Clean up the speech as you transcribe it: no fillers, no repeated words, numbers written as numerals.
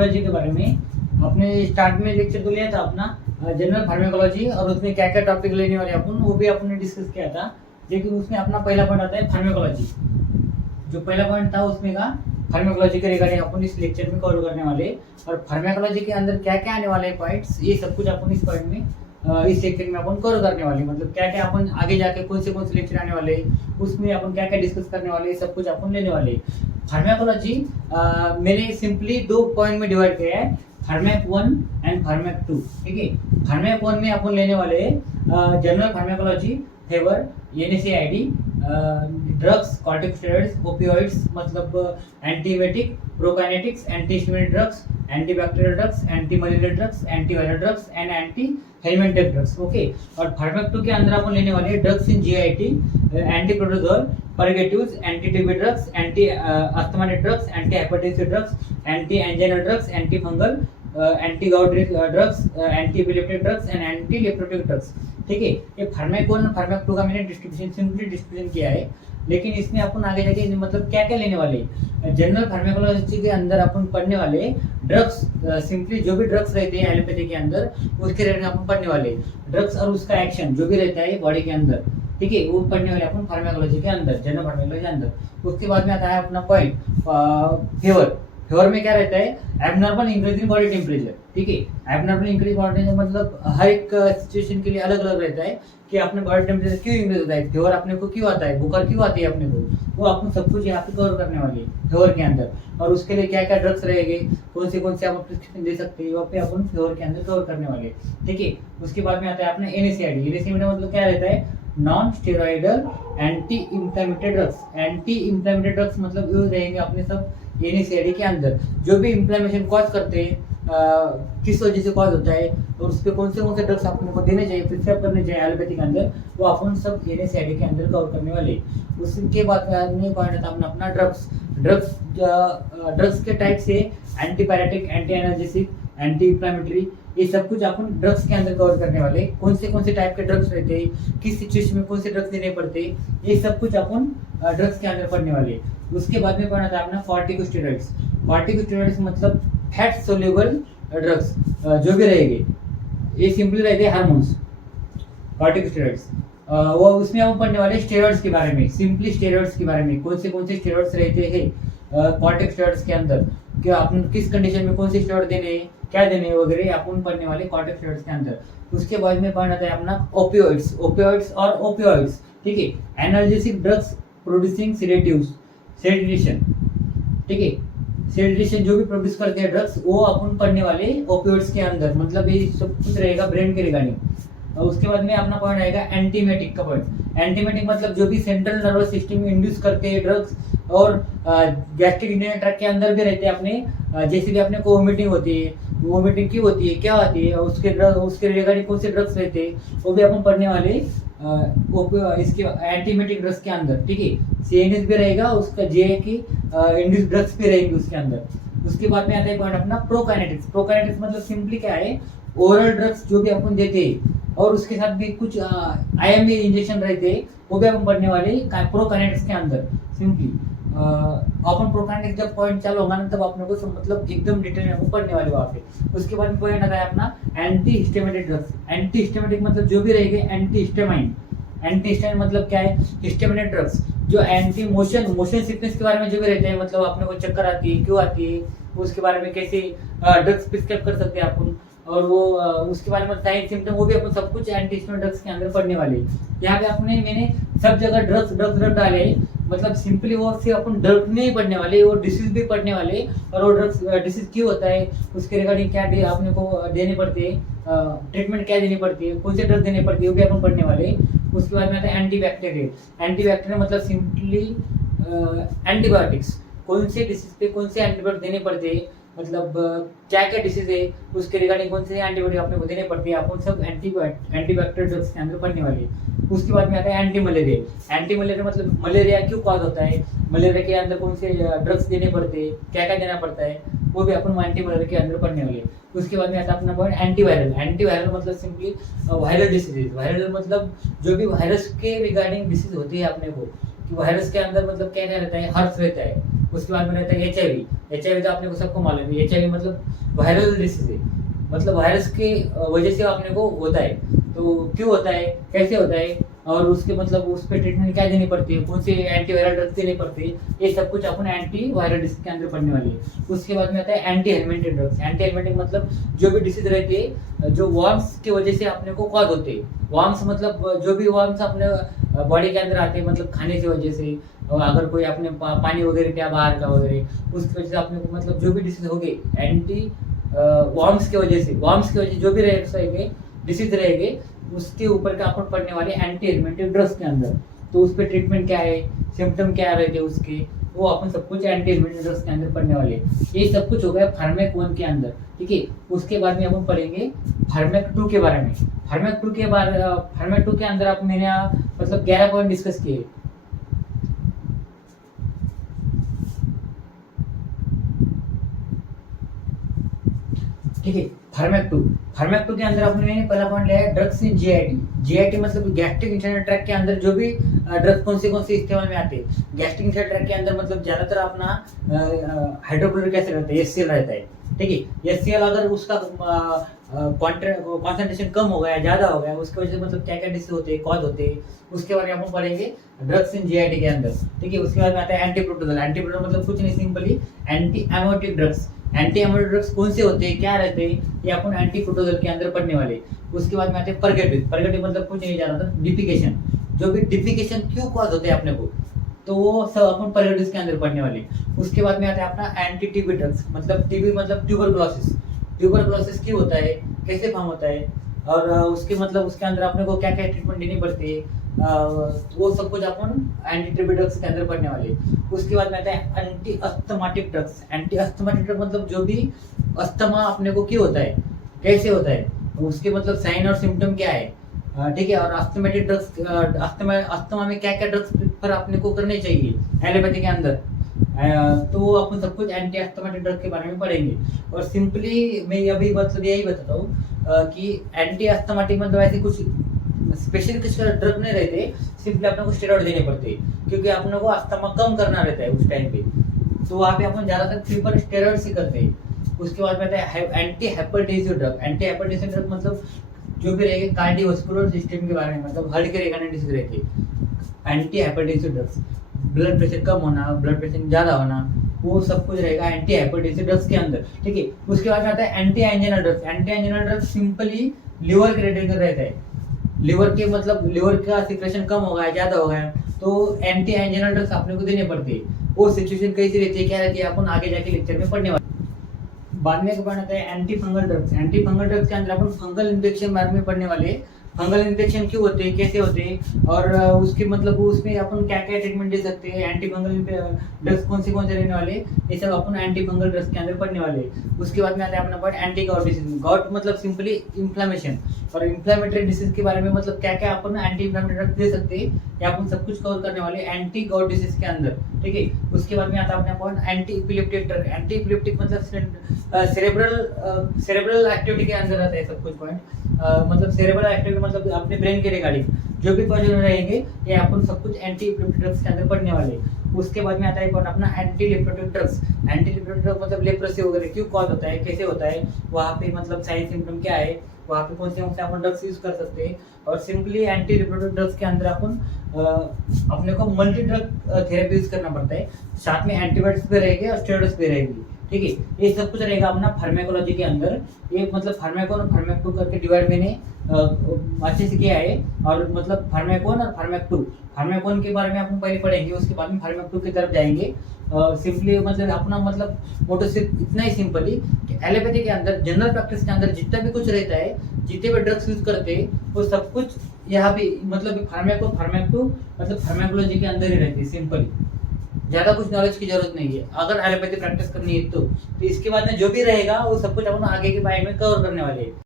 Pharmacology के बारे में आपने स्टार्ट में लेक्चर तो लिया था अपना जनरल फार्मेकोलॉजी, और उसमें क्या क्या टॉपिक लेने वाले अपन वो भी अपने डिस्कस किया था। लेकिन उसमें अपना पहला पॉइंट आता है फार्मेकोलॉजी। जो पहला पॉइंट था उसमें का फार्मेकोलॉजी के रिगार्डिंग अपन इस लेक्चर में कवर करने वाले, और फार्मेकोलॉजी के अंदर क्या क्या आने वाले पॉइंट्स, ये सब कुछ अपन इस पॉइंट में इस लेक्चर में अपन कवर करने वाले। मतलब क्या क्या अपन आगे जाके कौन से लेक्चर आने वाले, उसमें अपन क्या क्या डिस्कस करने वाले, सब कुछ अपन लेने वाले। फार्मेकोलॉजी मैंने सिंपली 2 पॉइंट में डिवाइड किया है, फार्मेक 1 एंड फार्मेक 2। ठीक है, फार्मेक 1 में अपन लेने वाले general pharmacology, fever, NSAID, drugs, corticosteroids, opioids मतलब antibiotic, prokinetics, antihistaminic drugs, antibacterial drugs, anti malarial drugs, antiviral drugs and anti helminthic drugs. Okay, और फार्मेक 2 के अंदर अपन लेने वाले drugs in GIT, anti protozoal, purgatives, anti TB drugs, anti asthmatic drugs, anti hypertensive drugs, anti anginal drugs, anti fungal, anti gout drugs, anti epileptic drugs and anti leprotic drugs. ठीक है, ये फार्मेक 1 फार्मेक 2 का मैंने डिस्ट्रीब्यूशन सिंपली डिस्ट्रीब्यूशन किया है। लेकिन इसमें अपन आगे जाके मतलब क्या क्या लेने वाले, जनरल फार्मेकोलॉजी के अंदर अपन पढ़ने वाले ड्रग्स, सिंपली जो भी ड्रग्स रहते हैं एलोपैथी के अंदर उसके रिलेटेड अपन पढ़ने वाले ड्रग्स और उसका एक्शन जो भी रहता है बॉडी के अंदर। ठीक है, वो पढ़ने वाले अपन फार्मेकोलॉजी के अंदर, जनरल फार्मेकोलॉजी के अंदर। उसके बाद में आता है अपना पॉइंट फेवर। फेवर में क्या रहता है, abnormal increase in body temperature. ठीक है, एबनॉर्मल इंक्रीज बॉडी टेम्परेचर मतलब हर एक सिचुएशन के लिए अलग अलग रहता है कि अपने बॉडी टेम्परेचर क्यों इंक्रीज होता है, फेवर अपने को क्यों आता है, बुखार क्यों आती है अपने को, वो अपन सब कुछ यहाँ पे कवर करने वाले फेवर के अंदर। और उसके लिए क्या क्या ड्रग्स रहेंगे, कौन से आप प्रिस्क्रिप्शन दे सकते हैं, वहाँ पे अपन फेवर के अंदर कवर करने वाले। ठीक है, उसके बाद में आता है अपना NSAID। NSAID मतलब क्या रहता है, non steroidal anti inflammatory drugs. Anti inflammatory drugs मतलब ये रहेंगे अपने सब NSAID के अंदर, जो भी इंफ्लेमेशन कॉज करते हैं, किस वजह से कॉज होता है, और उस पर कौन से ड्रग्स अपने को देने चाहिए, प्रिस्क्राइब करने चाहिए एलोपैथी के अंदर, वो अपन सब NSAID के अंदर कवर करने वाले। उसके बाद में पॉइंट आता है अपना ड्रग्स के टाइप से antipyretic, anti analgesic, anti inflammatory, ये सब कुछ अपन ड्रग्स के अंदर कवर करने वाले। कौन से टाइप के ड्रग्स रहते हैं, किस सिचुएशन में कौन से ड्रग्स देने पड़ते हैं, ये सब कुछ अपन ड्रग्स के अंदर पढ़ने वाले। उसके बाद में पढ़ना था अपना कॉर्टिकोस्टेरॉइड्स। कॉर्टिकोस्टेरॉइड्स मतलब फैट सोल्यूबल ड्रग्स जो भी रहेंगे, ये सिंपली रहते हैं हार्मोन्स, कॉर्टिकोस्टेरॉइड्स। वो उसमें हम पढ़ने वाले स्टेरॉइड्स के बारे में, सिंपली स्टेरॉइड्स के बारे में, कौन से स्टेरॉइड्स रहते हैं कॉर्टिकोस्टेरॉइड्स के अंदर, क्या अपन किस कंडीशन में कौन से स्टेरॉइड देने हैं, क्या देने वगैरह अपन पढ़ने वाले कॉर्टिकोस्टेरॉइड्स के अंदर। उसके बाद में पढ़ना था अपना ओपियोइड्स और ओपियोइड्स। ठीक है, एनाल्जेसिक ड्रग्स प्रोड्यूसिंग सेडेटिशन। ठीक है, सेडेटिशन जो भी प्रोड्यूस करते हैं ड्रग्स, वो अपन पढ़ने वाले ओपियोइड्स के अंदर, मतलब ये सब कुछ रहेगा ब्रेन के रिगार्डिंग। उसके बाद में अपना पॉइंट आएगा एंटीमेटिक का पॉइंट। एंटीमेटिक मतलब जो भी सेंट्रल नर्वस सिस्टम में इंड्यूस करते हैं ड्रग्स, और गैस्ट्रिक ट्रैक्ट के अंदर भी रहते हैं अपने। जैसे भी अपने को वोमिटिंग होती है, वोमिटिंग क्यों होती है, क्या होती है, उसके रिगार्डिंग कौन से ड्रग्स रहते हैं, वो भी अपन पढ़ने वाले इसके एंटीमेटिक ड्रग्स के अंदर। ठीक है, CNS भी रहेगा, उसका जे की इंड्यूस ड्रग्स भी रहेंगे उसके अंदर। उसके बाद में आता है पॉइंट अपना प्रोकाइनेटिक्स मतलब सिंपली क्या है, ओरल ड्रग्स जो भी अपन देते हैं, और उसके साथ भी कुछ IM इंजेक्शन रहते हैं, वो भी अपन पढ़ने वाले प्रोकाइनेटिक्स के अंदर। सिंपली अपन प्रोकाइनेटिक्स जब पॉइंट चालू होगा ना, तब अपने को मतलब एकदम डिटेल में पढ़ने वाले वहाँ पे। उसके बाद में पॉइंट आता है अपना anti histaminic drugs. Anti histaminic मतलब जो भी रहेंगे एंटी हिस्टामाइन मतलब क्या है, हिस्टामिनिक ड्रग्स जो एंटी मोशन सिकनेस के बारे में जो भी रहते हैं, मतलब अपने को चक्कर आती है, क्यों आती है, उसके बारे में कैसे ड्रग्स प्रिस्क्राइब कर सकते हैं अपन, और वो उसके बारे में साइन सिम्टम, वो भी अपन सब कुछ एंटी हिस्टामिनिक ड्रग्स के अंदर पढ़ने वाले। यहाँ पे मैंने सब जगह ड्रग्स डाले, मतलब सिंपली वो सिर्फ अपन ड्रग नहीं पढ़ने वाले, वो डिसीज भी पढ़ने वाले, और वो ड्रग्स डिसीज क्यों होता है, उसके रिगार्डिंग क्या अपने को देने पड़ते हैं, ट्रीटमेंट क्या देनी पड़ती है, कौन से ड्रग देने पड़ती है, वो भी अपन पढ़ने वाले। उसके बाद में आता है एंटीबैक्टीरियल मतलब सिंपली एंटीबायोटिक्स, कौन से डिसीज पे कौन से एंटीबायोटिक देने पड़ते हैं, मतलब क्या क्या डिसीज है, उसके रिगार्डिंग कौन से एंटीबायोटिक अपने को देने पड़ते हैं, अपन सब एंटीबैक्टीरियल ड्रग्स के अंदर पढ़ने वाले। उसके बाद में आता है एंटी मलेरिया मतलब मलेरिया क्यों कॉज होता है, मलेरिया के अंदर कौन से ड्रग्स देने पड़ते हैं, क्या क्या देना पड़ता है, वो भी अपन एंटी मलेरिया के अंदर पढ़ने वाले। उसके बाद में आता है अपना पॉइंट एंटीवायरल मतलब सिंपली वायरल डिसीजेज। वायरल मतलब जो भी वायरस के रिगार्डिंग डिसीज होती है अपने को, कि वायरस के अंदर मतलब क्या रहता है, हर्ष रहता है, उसके बाद में रहता है HIV। HIV तो अपने को सबको मालूम है, HIV मतलब वायरल डिसीज है, मतलब वायरस के वजह से अपने को होता है। तो क्यों होता है, कैसे होता है, और उसके मतलब उस पर ट्रीटमेंट क्या देनी पड़ती है, कौन से एंटीवायरल ड्रग्स देने पड़ते हैं, ये सब कुछ अपन एंटी वायरल डिसीज के अंदर पढ़ने वाली है। उसके बाद में आता है एंटी हेलमेंटिक ड्रग्स। एंटी हेलमेंटिक मतलब जो भी डिसीज रहती है जो वर्म्स की वजह से अपने को कॉज होते हैं। वर्म्स मतलब जो भी वर्म्स अपने बॉडी के अंदर आते हैं, मतलब खाने की वजह से, और अगर कोई अपने पानी वगैरह पिया बाहर का वगैरह, उसकी वजह से अपने को मतलब जो भी डिसीज हो गई एंटी वर्म्स की वजह से, वर्म्स की वजह जो भी रहेंगे डिसीज रहेंगे उसके ऊपर का अपन पढ़ने वाले एंटी हेलमेंटिक ड्रग्स के अंदर। तो उस पर ट्रीटमेंट क्या है, सिम्टम क्या रहते हैं उसके, वो अपन सब कुछ एंटी हेलमेंटिक ड्रग्स के अंदर पढ़ने वाले। ये सब कुछ हो गया फार्मेक 1 के अंदर, ठीक है। उसके बाद में अपन पढ़ेंगे फार्मेक 2 के बारे में। फार्मेक 2 के बारे फार्मेक 2 के अंदर आप मैंने मतलब 11 पॉइंट डिस्कस किए। ठीक है, फार्मेक 2 के अंदर अपने पहला पॉइंट लिया है ड्रग्स इन जीआईटी। जीआईटी मतलब गैस्ट्रिक इंटेस्टाइनल ट्रैक्ट के अंदर जो भी ड्रग्स कौन से इस्तेमाल में आते हैं। गैस्ट्रिक इंटेस्टाइनल ट्रैक्ट के अंदर मतलब ज्यादातर अपना हाइड्रोक्लोरिक एसिड रहता है, HCl रहता है, ठीक है। HCl अगर उसका कॉन्सेंट्रेशन कम हो गया, ज्यादा हो गया, उसकी वजह से मतलब क्या क्या डिसीज होते हैं, कॉज होते हैं, उसके बारे में हम पढ़ेंगे ड्रग्स इन जीआईटी के अंदर, ठीक है। उसके बाद में आता है एंटीप्रोटोजोल। एंटीप्रोटोजोल मतलब कुछ नहीं, simply anti emetic drugs. Anti emetic drugs कौन से होते हैं, क्या रहते हैं, ये अपन एंटीप्रोटोजोल के अंदर पढ़ने वाले। उसके बाद में आते हैं परगेटिव। परगेटिव मतलब कुछ नहीं जाना था, डिफिकेशन। जो भी डिफिकेशन क्यों कॉज होते हैं अपने को, तो वो सब अपन परगेटिव के अंदर पढ़ने वाले। उसके बाद में आता है अपना एंटी टीबी ड्रग्स। मतलब टीबी मतलब ट्यूबरकुलोसिस। ट्यूबरकुलोसिस क्यों होता है, कैसे फॉर्म होता है, और उसके मतलब उसके अंदर अपने को क्या क्या ट्रीटमेंट देनी पड़ती है, वो सब कुछ अपन एंटी टीबी ड्रग्स के अंदर पढ़ने वाले। उसके बाद में आता है anti asthmatic drugs. Anti अस्थमाटिक drug मतलब जो भी अस्थमा अपने को क्यों होता है, कैसे होता है, उसके मतलब साइन और सिम्टम क्या है, ठीक है। और अस्थमेटिक ड्रग्स, अस्थमा में क्या क्या ड्रग्स पर अपने को करने चाहिए एलोपैथी के अंदर, तो अपन सब कुछ एंटी अस्थमेटिक ड्रग के बारे में पढ़ेंगे। और सिंपली मैं अभी मतलब यही बताता हूँ कि एंटी अस्थमेटिक मतलब ऐसे कुछ स्पेशल कुछ ड्रग नहीं रहते, सिंपली अपने को स्टेरॉइड देने पड़ते हैं, क्योंकि अपने को अस्थमा कम करना रहता है उस टाइम पे। तो वहाँ पे अपन ज्यादातर प्रीफर स्टेरॉइड से करते हैं। उसके बाद में आता है anti hypertensive drug. Anti hypertensive drug मतलब जो भी रहेगा कार्डियोवास्कुलर सिस्टम के बारे में, मतलब हार्ट के रिलेटेड डिसीज रहती है। Anti hypertensive drugs, blood pressure कम होना, ब्लड प्रेशर ज्यादा होना, वो सब कुछ रहेगा एंटी हाइपरटेंसिव ड्रग्स के अंदर, ठीक है। उसके बाद में आता है anti anginal drugs. Anti anginal drugs simply liver के रिलेटेड रहता है। लिवर के मतलब लिवर का सिक्रेशन कम हो गया, ज्यादा हो गया, तो एंटी एंजिनल ड्रग्स अपने को देने पड़ते हैं। वो सिचुएशन कैसी रहती है, क्या रहती है, अपन आगे जाके लेक्चर में पढ़ने वाले। बाद में आता है anti fungal drugs. Anti fungal drugs के अंदर अपन फंगल इन्फेक्शन बारे में पढ़ने वाले। फंगल इन्फेक्शन क्यों होते हैं, कैसे होते हैं, और उसके मतलब उसमें अपन क्या क्या ट्रीटमेंट दे सकते हैं, एंटी फंगल ड्रग्स कौन से रहने वाले, ये सब अपन एंटी फंगल ड्रग्स के अंदर पढ़ने वाले। उसके बाद में आता है अपना point anti got disease. Got मतलब सिंपली इन्फ्लेमेशन, और इन्फ्लेमेटरी डिसीज के बारे में मतलब क्या क्या अपन एंटी इन्फ्लेमेटरी ड्रग्स दे सकते हैं, या अपन सब कुछ कवर करने वाले एंटी गॉट डिसीज के अंदर, ठीक है। उसके बाद में आता है अपना point anti epileptic drug. Anti epileptic मतलब सेरेब्रल एक्टिविटी के अंदर आता है सब कुछ पॉइंट, मतलब सेरेब्रल एक्टिविटी मतलब अपने ब्रेन के रिगार्डिंग जो भी पॉइंट रहेंगे, ये अपन सब कुछ एंटी इपिलेप्टिक ड्रग्स के अंदर पढ़ने वाले। उसके बाद में आता है अपना anti leprotic drugs. Anti लेप्रोटिक drug मतलब लेप्रोसी वगैरह क्यों कॉज होता है, कैसे होता है, वहाँ पे मतलब साइन सिम्टम क्या है, वहाँ पे कौन से अपन ड्रग्स यूज कर सकते हैं। और सिंपली एंटी लेप्रोटिक ड्रग्स के अंदर अपन अपने को मल्टी ड्रग थेरेपी यूज करना पड़ता है, साथ में एंटीबायोटिक्स भी रहेंगे और स्टेरॉइड्स भी रहेंगी, ठीक है। ये सब कुछ रहेगा अपना फार्मेकोलॉजी के अंदर। ये मतलब फार्मेकोन और फार्मेक 2 करके डिवाइड मैंने अच्छे से किया है। और मतलब फार्मेकोन और फार्मेक 2, फार्मेकोन के बारे में अपन पहले पढ़ेंगे, उसके बाद में फार्मेक 2 की तरफ जाएंगे। सिंपली मतलब अपना मतलब मोटो सिर्फ इतना ही सिंपली कि एलोपैथी के अंदर, जनरल प्रैक्टिस के अंदर जितना भी कुछ रहता है, जितने भी ड्रग्स यूज करते हैं, वो सब कुछ यहाँ पे मतलब फार्मेकोन फार्मेक 2 मतलब फार्मेकोलॉजी के अंदर ही रहती है सिंपली। ज्यादा कुछ नॉलेज की जरूरत नहीं है अगर एलोपैथी प्रैक्टिस करनी है तो इसके बाद में जो भी रहेगा वो सब कुछ अपन आगे के बारे में कवर करने वाले हैं।